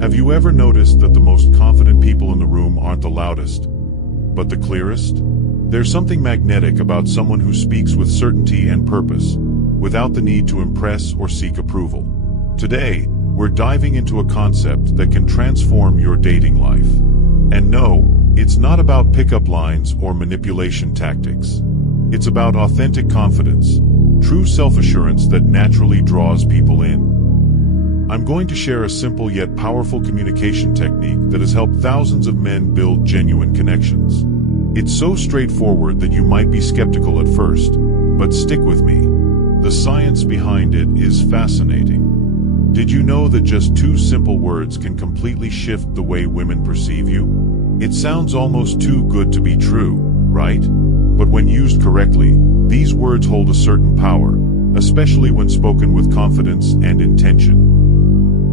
Have you ever noticed that the most confident people in the room aren't the loudest, but the clearest? There's something magnetic about someone who speaks with certainty and purpose, without the need to impress or seek approval. Today, we're diving into a concept that can transform your dating life. And no, it's not about pickup lines or manipulation tactics. It's about authentic confidence, true self-assurance that naturally draws people in. I'm going to share a simple yet powerful communication technique that has helped thousands of men build genuine connections. It's so straightforward that you might be skeptical at first, but stick with me. The science behind it is fascinating. Did you know that just 2 simple words can completely shift the way women perceive you? It sounds almost too good to be true, right? But when used correctly, these words hold a certain power, especially when spoken with confidence and intention.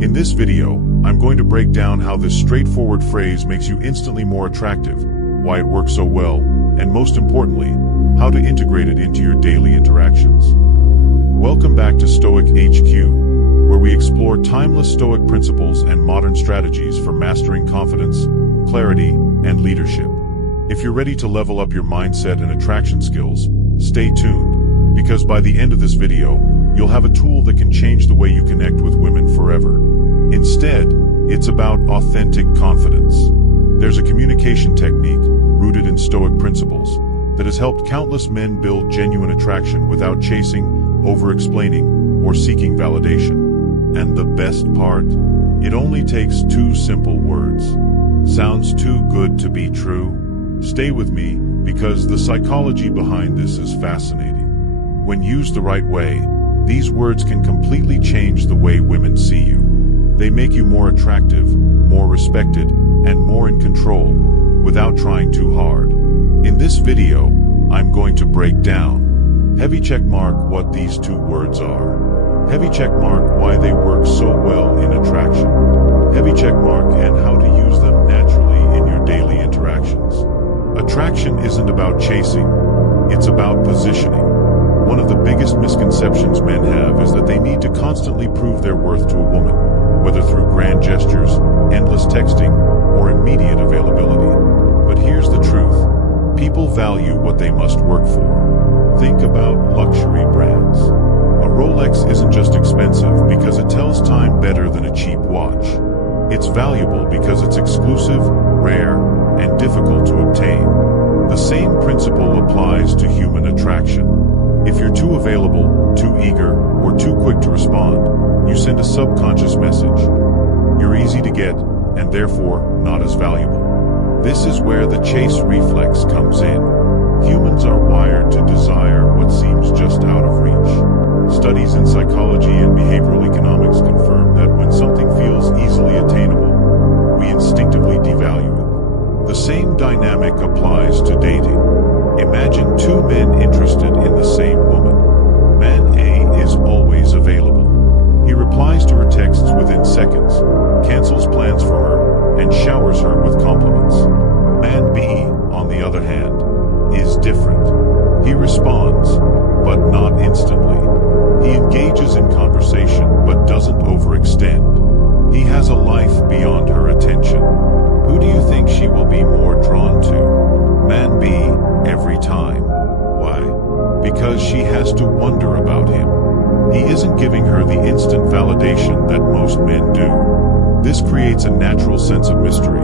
In this video, I'm going to break down how this straightforward phrase makes you instantly more attractive, why it works so well, and most importantly, how to integrate it into your daily interactions. Welcome back to Stoic HQ, where we explore timeless Stoic principles and modern strategies for mastering confidence, clarity, and leadership. If you're ready to level up your mindset and attraction skills, stay tuned, because by the end of this video, you'll have a tool that can change the way you connect with women forever. Instead, it's about authentic confidence. There's a communication technique, rooted in Stoic principles, that has helped countless men build genuine attraction without chasing, over-explaining, or seeking validation. And the best part? It only takes 2 simple words. Sounds too good to be true? Stay with me, because the psychology behind this is fascinating. When used the right way, these words can completely change the way women see you. They make you more attractive, more respected, and more in control, without trying too hard. In this video, I'm going to break down, heavy checkmark, what these 2 words are. Heavy checkmark, why they work so well in attraction. Heavy checkmark, and how to use them naturally in your daily interactions. Attraction isn't about chasing, it's about positioning. One of the biggest misconceptions men have is that they need to constantly prove their worth to a woman, whether through grand gestures, endless texting, or immediate availability. But here's the truth. People value what they must work for. Think about luxury brands. A Rolex isn't just expensive because it tells time better than a cheap watch. It's valuable because it's exclusive, rare, and difficult to obtain. The same principle applies to human attraction. If you're too available, too eager, or too quick to respond, you send a subconscious message. You're easy to get, and therefore not as valuable. This is where the chase reflex comes in. Humans are wired to desire what seems just out of reach. Studies in psychology and behavioral economics confirm that when something feels easily attainable, we instinctively devalue it. The same dynamic applies to dating. Imagine 2 men interested in the same woman. Man A is always available. He replies to her texts within seconds, cancels plans for her, and showers her with compliments. Man B, on the other hand, is different. He responds, but not instantly. He engages in conversation but doesn't overextend. He has a life beyond her attention. Who do you think she will be more drawn to? Man B, every time. Why? Because she has to wonder about him. He isn't giving her the instant validation that most men do. This creates a natural sense of mystery,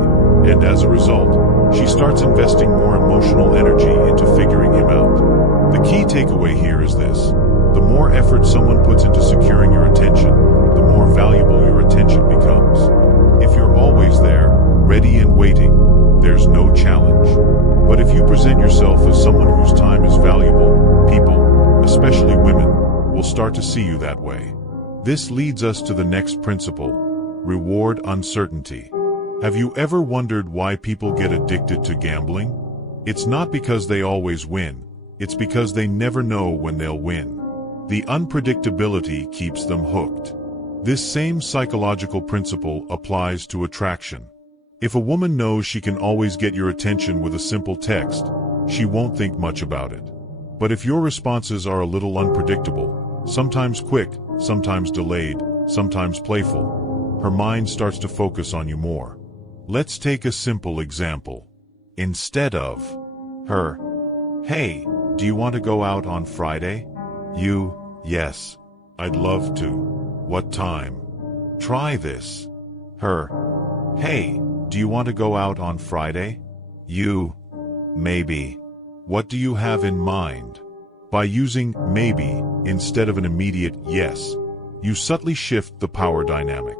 and as a result, she starts investing more emotional energy into figuring him out. The key takeaway here is this: the more effort someone puts into securing your attention, the more valuable your attention becomes. If you're always there, ready and waiting, there's no challenge. But if you present yourself as someone whose time is valuable, people, especially women, will start to see you that way. This leads us to the next principle: reward uncertainty. Have you ever wondered why people get addicted to gambling? It's not because they always win, it's because they never know when they'll win. The unpredictability keeps them hooked. This same psychological principle applies to attraction. If a woman knows she can always get your attention with a simple text, she won't think much about it. But if your responses are a little unpredictable, sometimes quick, sometimes delayed, sometimes playful, her mind starts to focus on you more. Let's take a simple example. Instead of her, "Hey, do you want to go out on Friday?" You, "Yes, I'd love to. What time?" Try this. Her, "Hey, do you want to go out on Friday?" You, "Maybe. What do you have in mind?" By using maybe instead of an immediate yes, you subtly shift the power dynamic.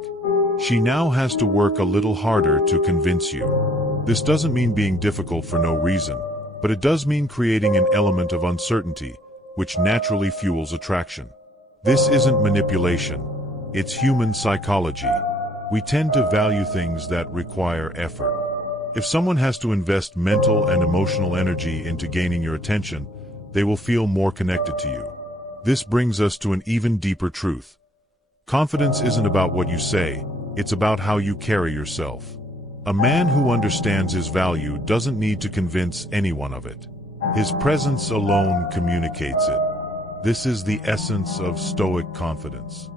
She now has to work a little harder to convince you. This doesn't mean being difficult for no reason, but it does mean creating an element of uncertainty, which naturally fuels attraction. This isn't manipulation, it's human psychology. We tend to value things that require effort. If someone has to invest mental and emotional energy into gaining your attention, they will feel more connected to you. This brings us to an even deeper truth. Confidence isn't about what you say, it's about how you carry yourself. A man who understands his value doesn't need to convince anyone of it. His presence alone communicates it. This is the essence of Stoic confidence.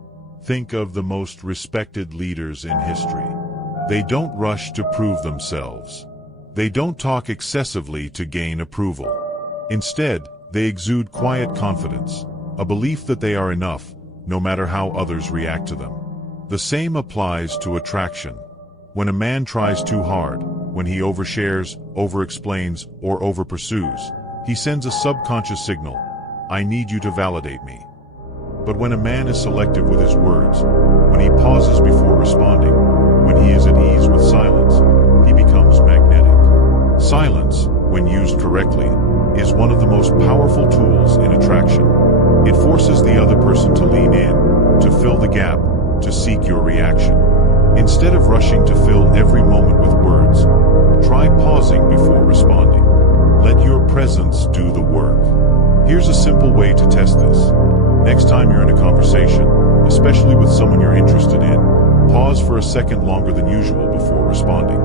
Think of the most respected leaders in history. They don't rush to prove themselves. They don't talk excessively to gain approval. Instead, they exude quiet confidence, a belief that they are enough, no matter how others react to them. The same applies to attraction. When a man tries too hard, when he overshares, overexplains, or overpursues, he sends a subconscious signal, "I need you to validate me." But when a man is selective with his words, when he pauses before responding, when he is at ease with silence, he becomes magnetic. Silence, when used correctly, is one of the most powerful tools in attraction. It forces the other person to lean in, to fill the gap, to seek your reaction. Instead of rushing to fill every moment with words, try pausing before responding. Let your presence do the work. Here's a simple way to test this. Next time you're in a conversation, especially with someone you're interested in, pause for a second longer than usual before responding.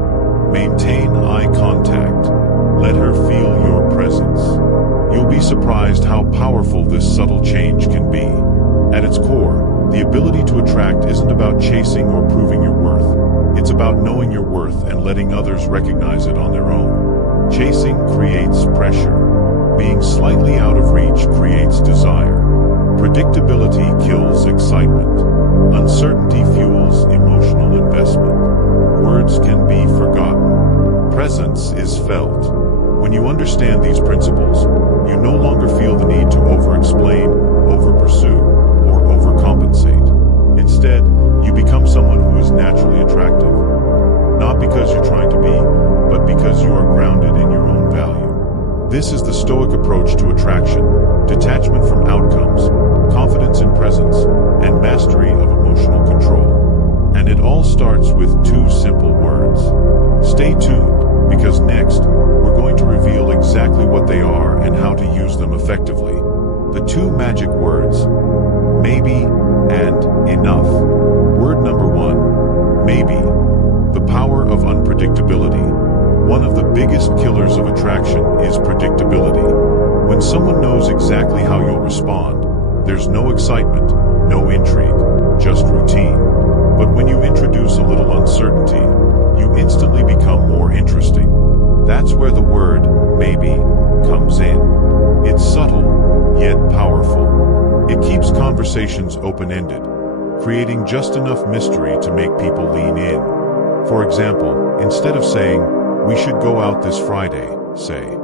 Maintain eye contact. Let her feel your presence. You'll be surprised how powerful this subtle change can be. At its core, the ability to attract isn't about chasing or proving your worth. It's about knowing your worth and letting others recognize it on their own. Chasing creates pressure. Being slightly out of reach creates desire. Predictability kills excitement. Uncertainty fuels emotional investment. Words can be forgotten. Presence is felt. When you understand these principles, you no longer feel the need to over-explain, over-pursue, or overcompensate. Instead, you become someone who is naturally attractive. Not because you're trying to be, but because you are grounded in your own value. This is the Stoic approach to attraction: detachment from outcomes, confidence in presence, and mastery of emotional control. And it all starts with two simple words. Stay tuned, because next, we're going to reveal exactly what they are and how to use them effectively. The two magic words, maybe and enough. Word number one, maybe. The power of unpredictability. One of the biggest killers of attraction is predictability. When someone knows exactly how you'll respond, there's no excitement, no intrigue, just routine. But when you introduce a little uncertainty, you instantly become more interesting. That's where the word maybe comes in. It's subtle, yet powerful. It keeps conversations open-ended, creating just enough mystery to make people lean in. For example, instead of saying, "We should go out this Friday," say,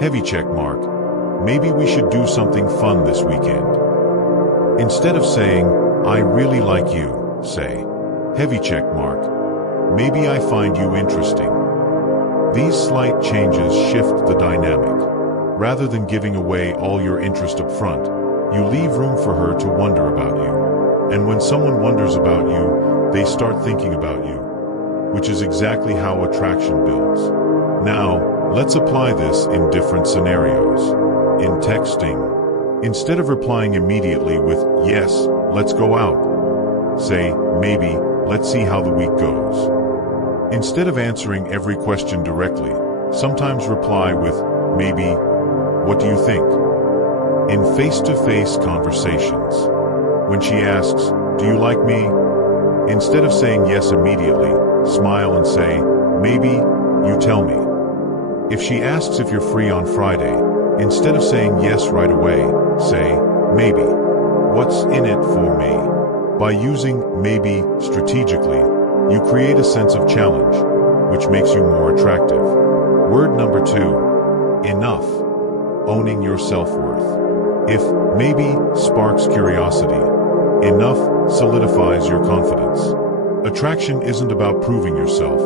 "Heavy check mark. Maybe we should do something fun this weekend." Instead of saying, "I really like you," say, "Heavy check mark. Maybe I find you interesting." These slight changes shift the dynamic. Rather than giving away all your interest up front, you leave room for her to wonder about you. And when someone wonders about you, they start thinking about you, which is exactly how attraction builds. Now, let's apply this in different scenarios. In texting, instead of replying immediately with, "Yes, let's go out," say, "Maybe, let's see how the week goes." Instead of answering every question directly, sometimes reply with, "Maybe, what do you think?" In face-to-face conversations, when she asks, "Do you like me?" Instead of saying yes immediately, smile and say, maybe, you tell me. If she asks if you're free on Friday, instead of saying yes right away, say, maybe. What's in it for me? By using maybe strategically, you create a sense of challenge, which makes you more attractive. Word number 2, enough. Owning your self-worth. If maybe sparks curiosity, enough solidifies your confidence. Attraction isn't about proving yourself.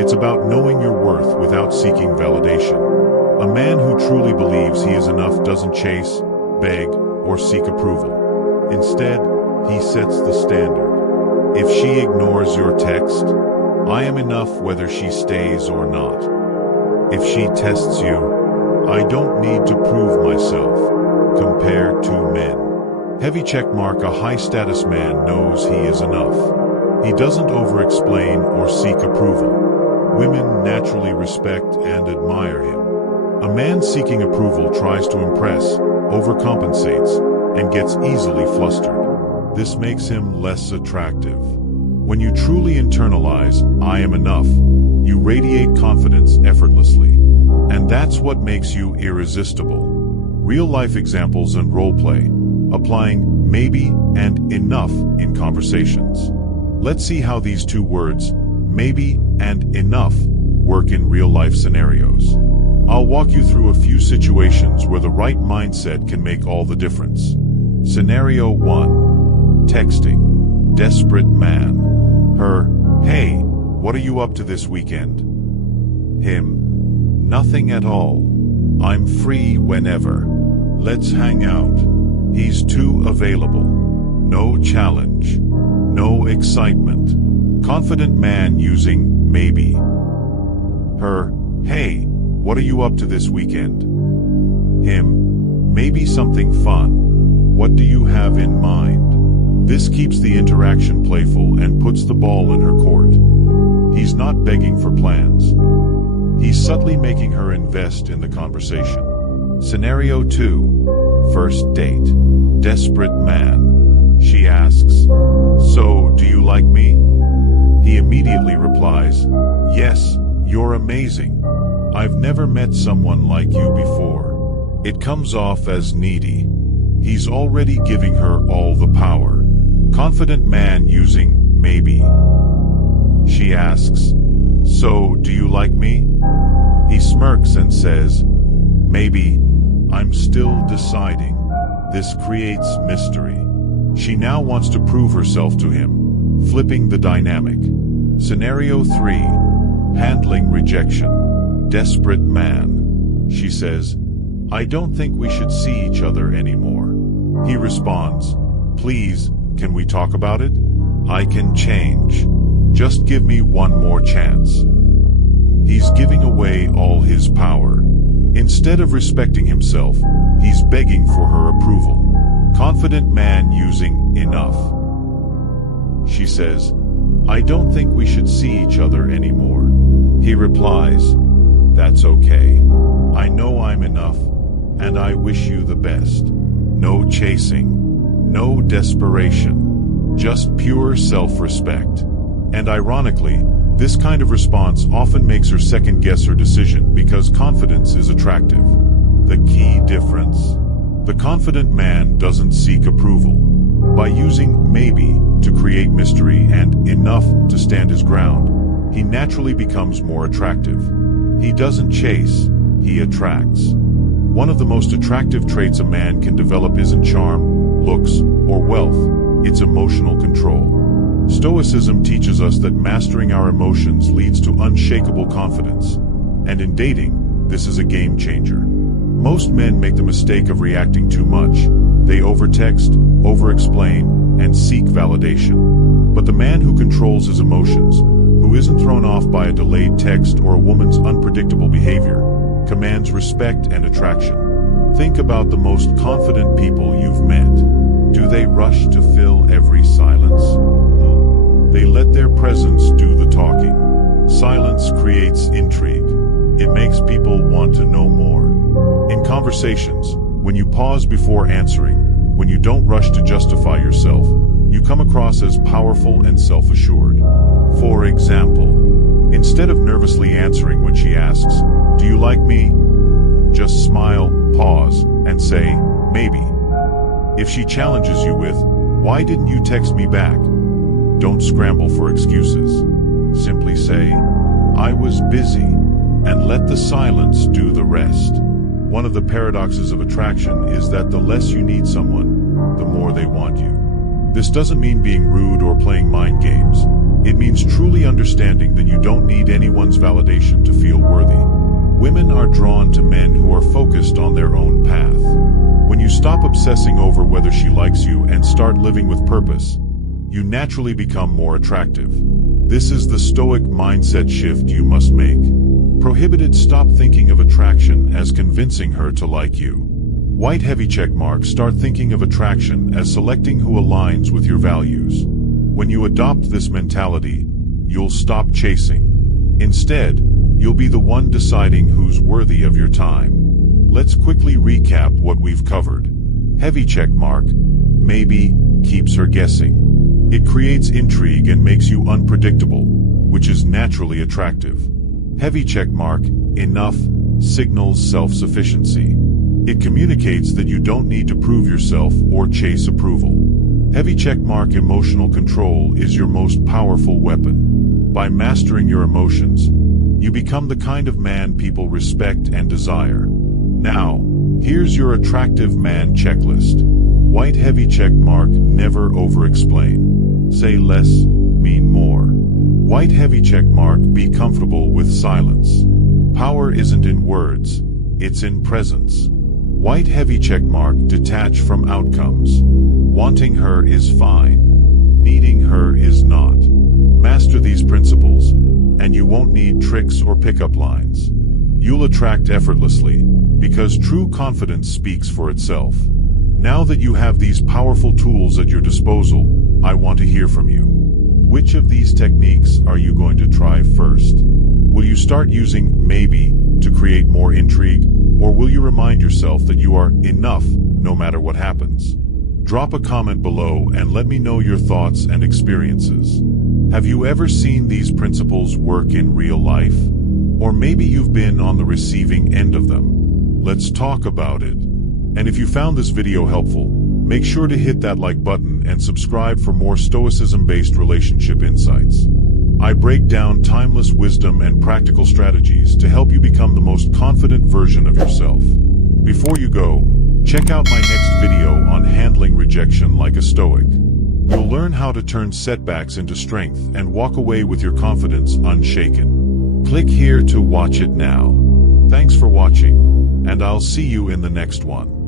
It's about knowing your worth without seeking validation. A man who truly believes he is enough doesn't chase, beg, or seek approval. Instead, he sets the standard. If she ignores your text, I am enough whether she stays or not. If she tests you, I don't need to prove myself. Compared to men. Heavy checkmark. A high-status man knows he is enough. He doesn't over-explain or seek approval. Women naturally respect and admire him. A man seeking approval tries to impress, overcompensates, and gets easily flustered. This makes him less attractive. When you truly internalize, I am enough, you radiate confidence effortlessly. And that's what makes you irresistible. Real-life examples and role-play, applying maybe and enough in conversations. Let's see how these two words, maybe and enough, work in real-life scenarios. I'll walk you through a few situations where the right mindset can make all the difference. Scenario 1. Texting. Desperate man. Her, hey, what are you up to this weekend? Him, nothing at all. I'm free whenever. Let's hang out. He's too available. No challenge. No excitement. Confident man using maybe. Her, hey, what are you up to this weekend? Him, maybe something fun. What do you have in mind? This keeps the interaction playful and puts the ball in her court. He's not begging for plans. He's subtly making her invest in the conversation. Scenario 2. First date. Desperate man. She asks, so, do you like me? He immediately replies, yes, you're amazing. I've never met someone like you before. It comes off as needy. He's already giving her all the power. Confident man using maybe. She asks, so, do you like me? He smirks and says, maybe, I'm still deciding. This creates mystery. She now wants to prove herself to him, flipping the dynamic. Scenario 3. Handling rejection. Desperate man. She says, I don't think we should see each other anymore. He responds, please, can we talk about it? I can change. Just give me one more chance. He's giving away all his power. Instead of respecting himself, he's begging for her approval. Confident man using enough. She says, I don't think we should see each other anymore. He replies, that's okay. I know I'm enough, and I wish you the best. No chasing, no desperation, just pure self-respect. And ironically, this kind of response often makes her second-guess her decision because confidence is attractive. The key difference. The confident man doesn't seek approval. By using maybe to create mystery and enough to stand his ground, he naturally becomes more attractive. He doesn't chase, he attracts. One of the most attractive traits a man can develop isn't charm, looks, or wealth, it's emotional control. Stoicism teaches us that mastering our emotions leads to unshakable confidence. And in dating, this is a game changer. Most men make the mistake of reacting too much. They overtext, over-explain, and seek validation. But the man who controls his emotions, who isn't thrown off by a delayed text or a woman's unpredictable behavior, commands respect and attraction. Think about the most confident people you've met. Do they rush to fill every silence? They let their presence do the talking. Silence creates intrigue. It makes people want to know more. In conversations, when you pause before answering, when you don't rush to justify yourself, you come across as powerful and self-assured. For example, instead of nervously answering when she asks, "Do you like me?" just smile, pause, and say, "Maybe." If she challenges you with, "Why didn't you text me back?" don't scramble for excuses. Simply say, "I was busy," and let the silence do the rest. One of the paradoxes of attraction is that the less you need someone, the more they want you. This doesn't mean being rude or playing mind games. It means truly understanding that you don't need anyone's validation to feel worthy. Women are drawn to men who are focused on their own path. When you stop obsessing over whether she likes you and start living with purpose, you naturally become more attractive. This is the Stoic mindset shift you must make. Prohibited: stop thinking of attraction as convincing her to like you. White heavy check mark: start thinking of attraction as selecting who aligns with your values. When you adopt this mentality, you'll stop chasing. Instead, you'll be the one deciding who's worthy of your time. Let's quickly recap what we've covered. Heavy check mark: maybe, keeps her guessing. It creates intrigue and makes you unpredictable, which is naturally attractive. Heavy check mark: enough, signals self-sufficiency. It communicates that you don't need to prove yourself or chase approval. Heavy check mark: emotional control is your most powerful weapon. By mastering your emotions, you become the kind of man people respect and desire. Now, here's your attractive man checklist. White heavy check mark: never over-explain. Say less, mean more. White heavy check mark: be comfortable with silence. Power isn't in words, it's in presence. White heavy check mark: detach from outcomes. Wanting her is fine. Needing her is not. Master these principles, and you won't need tricks or pickup lines. You'll attract effortlessly, because true confidence speaks for itself. Now that you have these powerful tools at your disposal, I want to hear from you. Which of these techniques are you going to try first? Will you start using maybe to create more intrigue, or will you remind yourself that you are enough no matter what happens? Drop a comment below and let me know your thoughts and experiences. Have you ever seen these principles work in real life? Or maybe you've been on the receiving end of them. Let's talk about it. And if you found this video helpful, make sure to hit that like button and subscribe for more Stoicism-based relationship insights. I break down timeless wisdom and practical strategies to help you become the most confident version of yourself. Before you go, check out my next video on handling rejection like a Stoic. You'll learn how to turn setbacks into strength and walk away with your confidence unshaken. Click here to watch it now. Thanks for watching, and I'll see you in the next one.